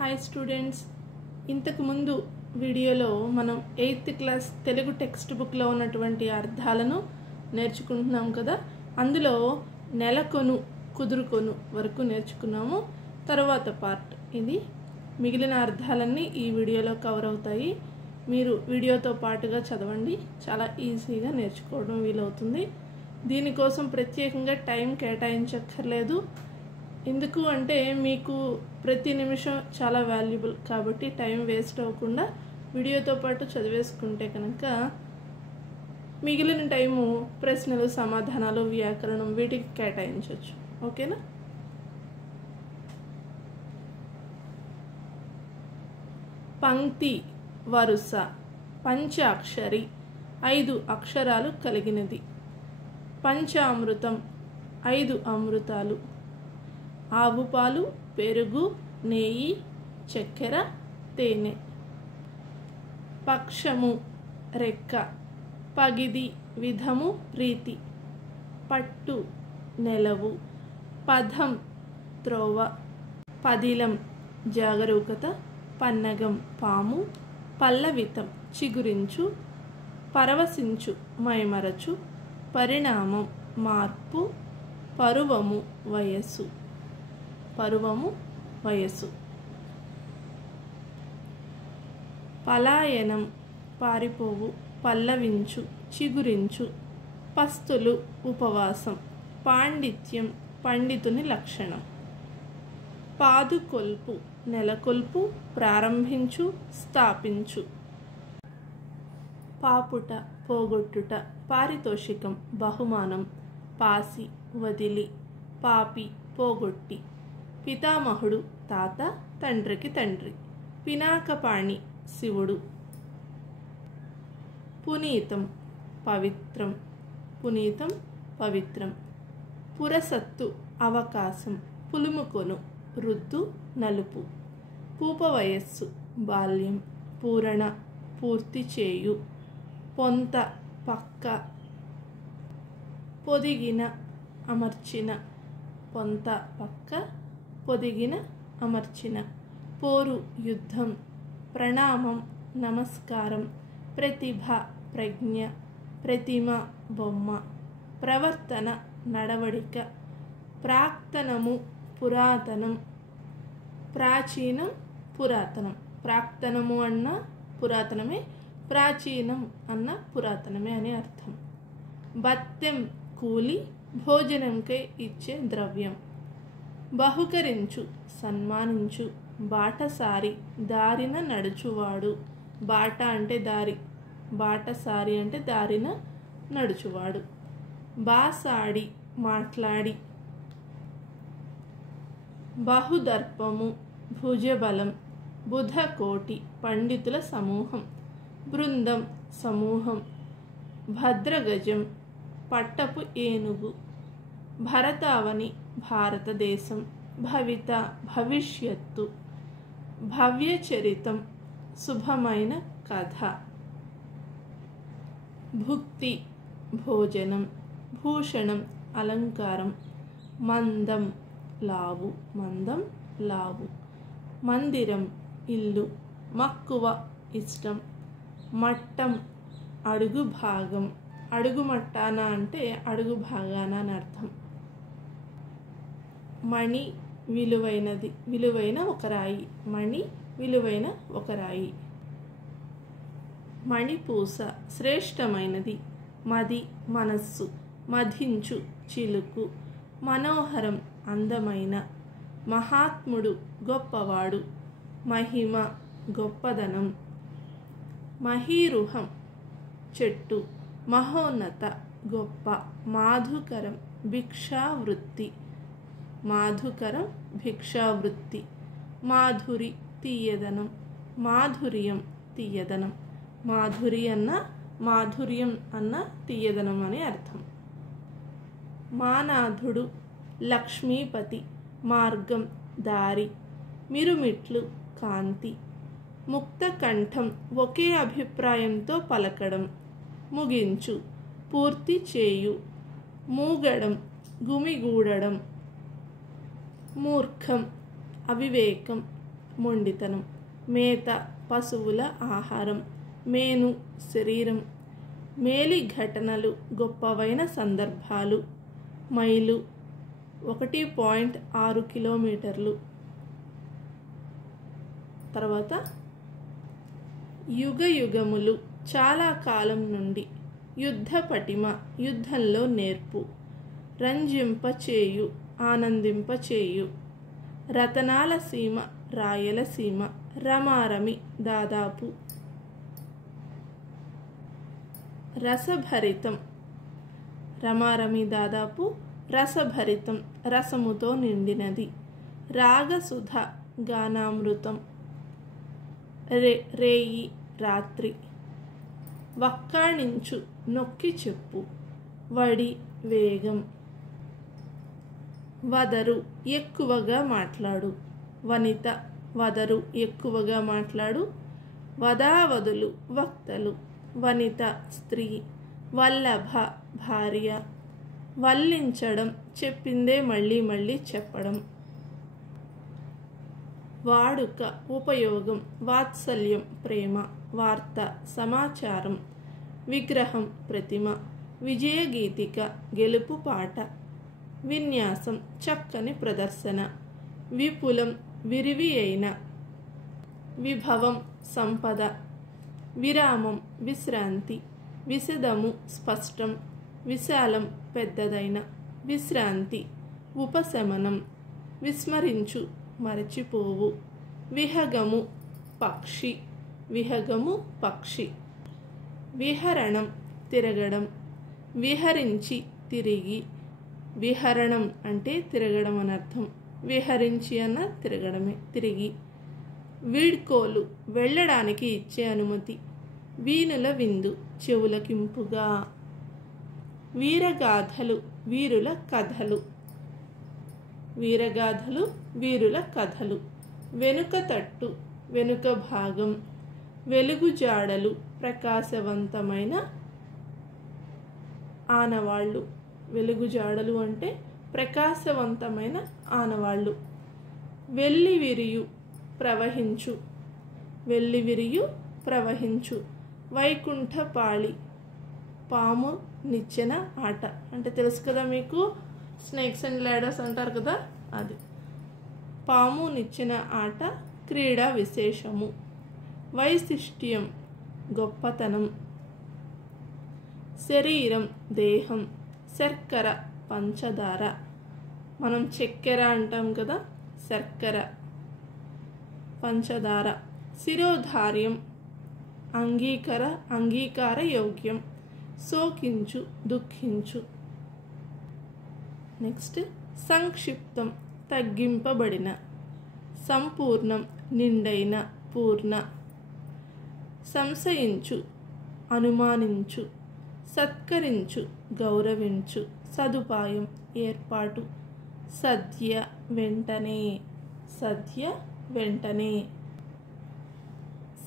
Hi students, ఇంతకు ముందు వీడియోలో మనం 8th క్లాస్ తెలుగు టెక్స్ట్ బుక్లో ఉన్నటువంటి అర్థాలను నేర్చుకుంటున్నాం కదా. అందులో నెలకొను కుదురుకొను వరకు నేర్చుకున్నాము. తర్వాత పార్ట్ ఇది. మిగిలిన అర్థాలన్నీ ఈ వీడియోలో కవర్ అవుతాయి. మీరు వీడియోతో పాటుగా చదవండి, చాలా ఈజీగా నేర్చుకోవడం వీలవుతుంది. దీనికోసం ప్రత్యేకంగా టైం కేటాయించక్కర్లేదు. ఎందుకు అంటే మీకు ప్రతి నిమిషం చాలా వాల్యుబుల్ కాబట్టి టైం వేస్ట్ అవ్వకుండా వీడియోతో పాటు చదివేసుకుంటే కనుక మిగిలిన టైము ప్రశ్నలు, సమాధానాలు, వ్యాకరణం వీటికి కేటాయించవచ్చు. ఓకేనా? పంక్తి వరుస పంచాక్షరి 5 అక్షరాలు కలిగినది. పంచామృతం 5 అమృతాలు. ఆవు పాలు, పెరుగు, నెయ్యి, చక్కెర, తేనె. పక్షము రెక్క, పగిది విధము రీతి. పట్టు నెలవు. పదం త్రోవ. పదిలం జాగరూకత. పన్నగం పాము. పల్లవితం చిగురించు. పరవశించు మైమరచు. పరిణామం మార్పు. పరువము వయస్సు. పరువము వయస్సు. పలాయనం పారిపోవు. పల్లవించు చిగురించు. పస్తులు ఉపవాసం. పాండిత్యం పండితుని లక్షణం. పాదుకొల్పు నెలకొల్పు. ప్రారంభించు స్థాపించు. పాపుట పోగొట్టుట. పారితోషికం బహుమానం. పాసి వదిలి. పాపి పోగొట్టి. పితామహుడు తాత, తండ్రికి తండ్రి. పినాకపాణి శివుడు. పునీతం పవిత్రం. పునీతం పవిత్రం. పురసత్తు అవకాశం. పులుముకొను రుద్దు నలుపు. పూపవయస్సు బాల్యం. పూరణ పూర్తి చేయు. పొంత పక్క. పొదిగిన అమర్చిన. పొంత పక్క పొదిగిన అమర్చిన. పోరు యుద్ధం. ప్రణామం నమస్కారం. ప్రతిభ ప్రజ్ఞ. ప్రతిమ బొమ్మ. ప్రవర్తన నడవడిక. ప్రాక్తనము పురాతనం. ప్రాచీనం పురాతనం. ప్రాక్తనము అన్న పురాతనమే, ప్రాచీనం అన్న పురాతనమే అని అర్థం. బత్తెం కూలి, భోజనంకై ఇచ్చే ద్రవ్యం. బహుకరించు సన్మానించు. బాటసారి దారిన నడుచువాడు. బాట అంటే దారి, బాటసారి అంటే దారిన నడుచువాడు. బాసాడి మాట్లాడి. బహుదర్పము భుజబలం. బుధకోటి పండితుల సమూహం. బృందం సమూహం. భద్రగజం పట్టపు ఏనుగు. భరతావని భారతదేశం. భవిత భవిష్యత్తు. భవ్యచరితం శుభమైన కథ. భుక్తి భోజనం. భూషణం అలంకారం. మందం లావు. మందం లావు. మందిరం ఇల్లు. మక్కువ ఇష్టం. మట్టం అడుగు భాగం. అడుగు మట్టాన అంటే అడుగు భాగాన అని అర్థం. మణి విలువైనది, విలువైన ఒక రాయి. మణి విలువైన ఒక రాయి. మణిపూస శ్రేష్టమైనది. మది మనస్సు. మధించు చిలుకు. మనోహరం అందమైన. మహాత్ముడు గొప్పవాడు. మహిమ గొప్పదనం. మహీరుహం చెట్టు. మహోన్నత గొప్ప. మాధుకరం భిక్షావృత్తి. మాధుకరం భిక్షావృత్తి. మాధురి తీయదనం. మాధుర్యం తీయదనం. మాధురి అన్న మాధుర్యం అన్న తీయదనం అని అర్థం. మానాథుడు లక్ష్మీపతి. మార్గం దారి. మిరుమిట్లు కాంతి. ముక్త కంఠం ఒకే అభిప్రాయంతో పలకడం. ముగించు పూర్తి చేయు. మూగడం గుమిగూడడం. మూర్ఖం అవివేకం. మొండితనం. మేత పశువుల ఆహారం. మేను శరీరం. మేలి ఘటనలు గొప్పవైన సందర్భాలు. మైలు 1.6 కిలోమీటర్లు. తర్వాత యుగ యుగములు చాలా కాలం నుండి. యుద్ధ పటిమ యుద్ధంలో నేర్పు. రంజింపచేయు ఆనందింపచేయు. రతనాల సీమ రాయలసీమ. రమారమి దాదాపు. రసభరితం రమారమి దాదాపు రసభరితం రసముతో నిండినది. రాగసుధ గానామృతం. రేయి రాత్రి. వక్కాణించు నొక్కి చెప్పు. వడి వేగం. వదరు ఎక్కువగా మాట్లాడు. వనిత వదరు ఎక్కువగా మాట్లాడు. వదావదులు వక్తలు. వనిత స్త్రీ. వల్లభ భార్య. వల్లించడం చెప్పిందే మళ్ళీ మళ్ళీ చెప్పడం. వాడుక ఉపయోగం. వాత్సల్యం ప్రేమ. వార్త సమాచారం. విగ్రహం ప్రతిమ. విజయగీతిక గెలుపు పాట. విన్యాసం చక్కని ప్రదర్శన. విపులం విరివి అయిన. విభవం సంపద. విరామం విశ్రాంతి. విశదము స్పష్టం. విశాలం పెద్దదైన. విశ్రాంతి. ఉపశమనం. విస్మరించు మరచిపోవు. విహగము పక్షి. విహగము పక్షి. విహరణం తిరగడం. విహరించి తిరిగి. విహరణం అంటే తిరగడం అని అర్థం. విహరించి అన్న తిరగడమే తిరిగి. వీడ్కోలు వెళ్ళడానికి ఇచ్చే అనుమతి. వీనుల విందు చెవులకింపుగా. వీరగాథలు వీరుల కథలు. వీరగాథలు వీరుల కథలు. వెనుక తట్టు వెనుక భాగం. వెలుగుజాడలు ప్రకాశవంతమైన ఆనవాళ్ళు. వెలుగుజాడలు అంటే ప్రకాశవంతమైన ఆనవాళ్ళు. వెల్లివిరియు ప్రవహించు. వెల్లివిరియు ప్రవహించు. వైకుంఠపాళి పాము నిచ్చెన ఆట అంటే తెలుసు కదా మీకు. స్నేక్స్ అండ్ ల్యాడర్స్ అంటారు కదా అది. పాము నిచ్చెన ఆట క్రీడా విశేషము. వైశిష్ట్యం గొప్పతనం. శరీరం దేహం. శర్కర పంచదార. మనం చక్కెర అంటాం కదా, శర్కర పంచదార. శిరోధార్యం అంగీకార యోగ్యం. శోకించు దుఃఖించు. నెక్స్ట్ సంక్షిప్తం తగ్గింపబడిన. సంపూర్ణం నిండైన పూర్ణ. సంశయించు అనుమానించు. సత్కరించు గౌరవించు. సదుపాయం ఏర్పాటు. సద్య వెంటనే. సద్య వెంటనే.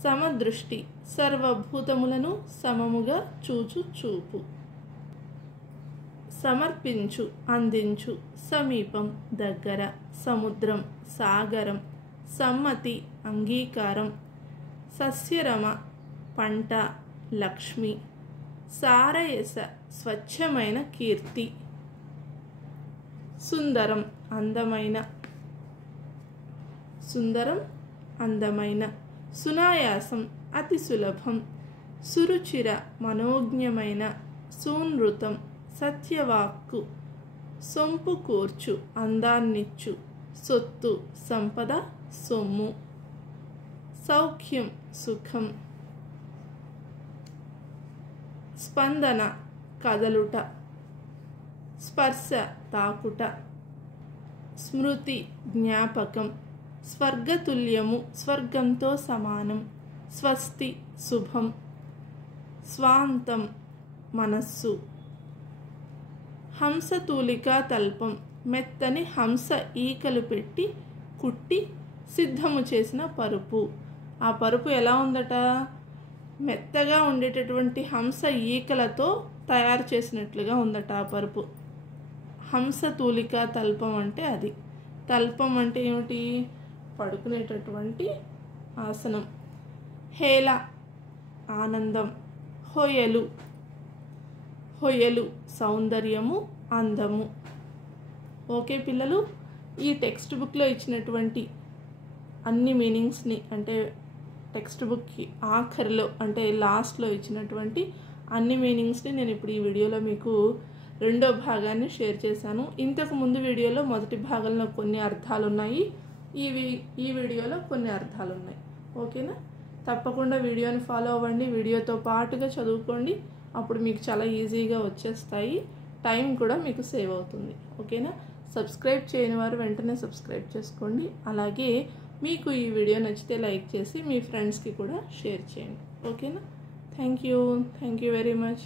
సమదృష్టి సర్వభూతములను సమముగా చూచు చూపు. సమర్పించు అందించు. సమీపం దగ్గర. సముద్రం సాగరం. సమ్మతి అంగీకారం. సస్యరమ పంట లక్ష్మి. సారయస స్వచ్ఛమైన కీర్తి. సుందరం అందమైన. సుందరం అందమైన. సునాయాసం అతి సులభం. సురుచిర మనోజ్ఞమైన. సూనృతం సత్యవాక్కు. సొంపు కూర్చు అందాన్నిచ్చు. సొత్తు సంపద సొమ్ము. సౌఖ్యం సుఖం. స్పందన కదలుట. స్పర్శ తాకుట. స్మృతి జ్ఞాపకం. స్వర్గతుల్యము స్వర్గంతో సమానం. స్వస్తి శుభం. స్వాంతం మనస్సు. హంసతూలికా తల్పం మెత్తని హంస ఈకలు పెట్టి కుట్టి సిద్ధము చేసిన పరుపు. ఆ పరుపు ఎలా ఉందట? మెత్తగా ఉండేటటువంటి హంస ఈకలతో తయారు చేసినట్లుగా ఉందట ఆ పరుపు. హంసతూలికా తల్పం అంటే అది. తల్పం అంటే ఏమిటి? పడుకునేటటువంటి ఆసనం. హేళ ఆనందం. హొయలు హొయలు సౌందర్యము, అందము. ఓకే పిల్లలు, ఈ టెక్స్ట్ బుక్లో ఇచ్చినటువంటి అన్ని మీనింగ్స్ని, అంటే టెక్స్ట్ బుక్కి ఆఖరిలో అంటే లాస్ట్లో ఇచ్చినటువంటి అన్ని మీనింగ్స్ని నేను ఇప్పుడు ఈ వీడియోలో మీకు రెండో భాగాన్ని షేర్ చేశాను. ఇంతకు ముందు వీడియోలో మొదటి భాగంలో కొన్ని అర్థాలు ఉన్నాయి, ఈ వీడియోలో కొన్ని అర్థాలు ఉన్నాయి. ఓకేనా? తప్పకుండా వీడియోని ఫాలో అవ్వండి, వీడియోతో పాటుగా చదువుకోండి. అప్పుడు మీకు చాలా ఈజీగా వచ్చేస్తాయి, టైం కూడా మీకు సేవ్ అవుతుంది. ఓకేనా? సబ్స్క్రైబ్ చేయని వారు వెంటనే సబ్స్క్రైబ్ చేసుకోండి. అలాగే మీకు ఈ వీడియో నచ్చితే లైక్ చేసి మీ ఫ్రెండ్స్కి కూడా షేర్ చేయండి. ఓకేనా? Thank you very much.